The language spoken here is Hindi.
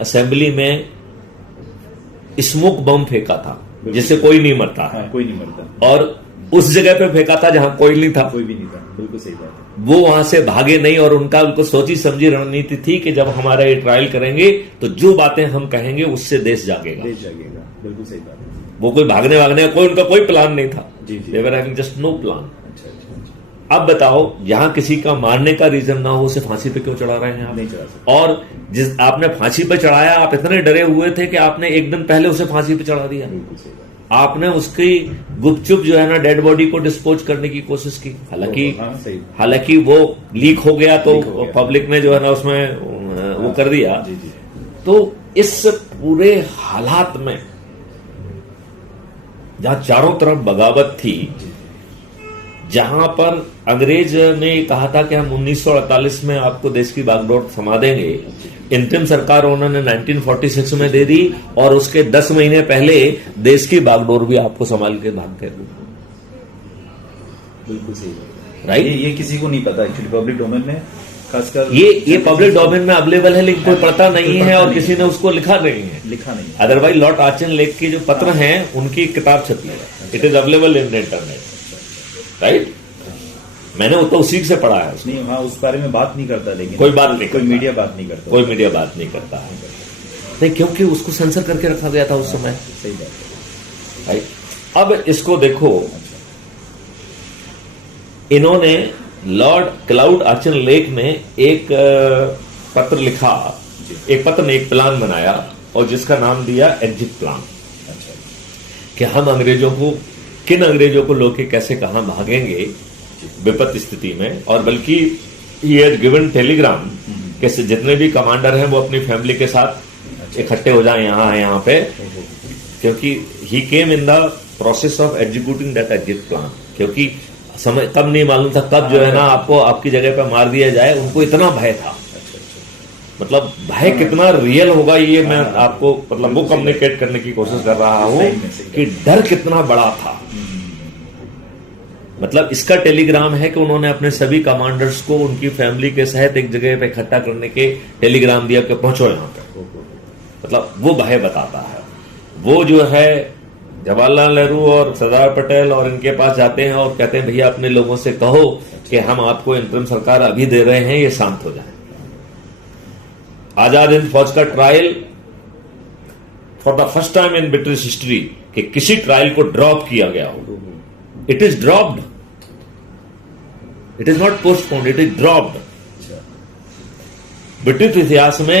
असेंबली में स्मोक बम फेंका था जिससे कोई नहीं मरता है। हाँ, कोई नहीं मरता। और उस जगह पे फेंका था जहां कोई नहीं था। कोई भी नहीं था, बिल्कुल सही बात है। वो वहां से भागे नहीं और उनको सोची समझी रणनीति थी कि जब हमारा ये ट्रायल करेंगे तो जो बातें हम कहेंगे उससे देश जागेगा। देश जागेगा, बिल्कुल सही बात है। वो कोई भागने वागने का उनका कोई प्लान नहीं था। जी जी। They were having just no plan. अच्छा अच्छा अच्छा। अब बताओ, जहां किसी का मारने का रीजन ना हो उसे फांसी पे क्यों चढ़ा रहे हैं आप? नहीं चढ़ा सकते। और जिस आपने फांसी पे चढ़ाया, आप इतने डरे हुए थे कि आपने एक दिन पहले उसे फांसी पे चढ़ा दिया। बिल्कुल सही बात। आपने उसकी गुपचुप जो है ना डेड बॉडी को डिस्पोज करने की कोशिश की। हाँ, सही। हालांकि वो लीक हो गया तो लीक हो गया। पब्लिक ने जो है ना उसमें वो कर दिया। जी जी। तो इस पूरे हालात में जहां चारों तरफ बगावत थी, जहां पर अंग्रेज ने कहा था कि हम 1948 में आपको देश की बागडोर थमा देंगे, इंतरिम सरकार उन्होंने 1946 में दे दी और उसके 10 महीने पहले देश की बागडोर भी आपको संभाल के भाग गए। बिल्कुल सही बात है। राइट। ये किसी को नहीं पता एक्चुअली, पब्लिक डोमेन में खासकर ये पब्लिक डोमेन में अवेलेबल है, लेकिन कोई पढ़ता नहीं है और किसी ने उसको लिखा नहीं है। लिखा नहीं। अदरवाइज लॉर्ड आर्चन लेक के जो पत्र हैं उनकी किताब छपी है। It is available in internet. Right. मैंने वो तो उसी से पढ़ा है। नहीं, हाँ, उस बारे में बात नहीं करता, लेकिन कोई बात नहीं कोई करता। मीडिया बात नहीं करता। कोई मीडिया बात नहीं करता है। नहीं, क्योंकि उसको सेंसर करके रखा गया था उस समय। सही बात है। राइट। अब इसको देखो, इन्होंने लॉर्ड क्लाउड आर्चन लेक ने एक पत्र लिखा, एक पत्र ने एक प्लान बनाया और जिसका नाम दिया एग्जिट प्लान। अच्छा। कि हम अंग्रेजों को, किन अंग्रेजों को लोग कैसे कहां भागेंगे विपत्ति स्थिति में। और बल्कि ही हैज गिवन टेलीग्राम कि जितने भी कमांडर हैं वो अपनी फैमिली के साथ इकट्ठे हो जाएं यहाँ पे, क्योंकि he came in the process of executing that exit plan. क्योंकि समय तब नहीं मालूम था कब जो है ना आपको आपकी जगह पर मार दिया जाए, उनको इतना भय था। मतलब भय कितना रियल होगा ये मैं आपको मतलब वो कम्युनिकेट करने की कोशिश कर रहा हूं कि डर कितना बड़ा था। मतलब इसका टेलीग्राम है कि उन्होंने अपने सभी कमांडर्स को उनकी फैमिली के सहित एक जगह पे इकट्ठा करने के टेलीग्राम दिया कि पहुंचो यहां पे। मतलब वो भय बताता है। वो जो है जवाहरलाल नेहरू और सरदार पटेल और इनके पास जाते हैं और कहते हैं भैया अपने लोगों से कहो कि हम आपको इंतरिम सरकार अभी दे रहे हैं, ये शांत हो जाए। आजाद हिंद फौज का trial for the first time in British history कि किसी ट्रायल को ड्रॉप किया गया हो। It is dropped, it is not postponed, it is dropped. British इतिहास में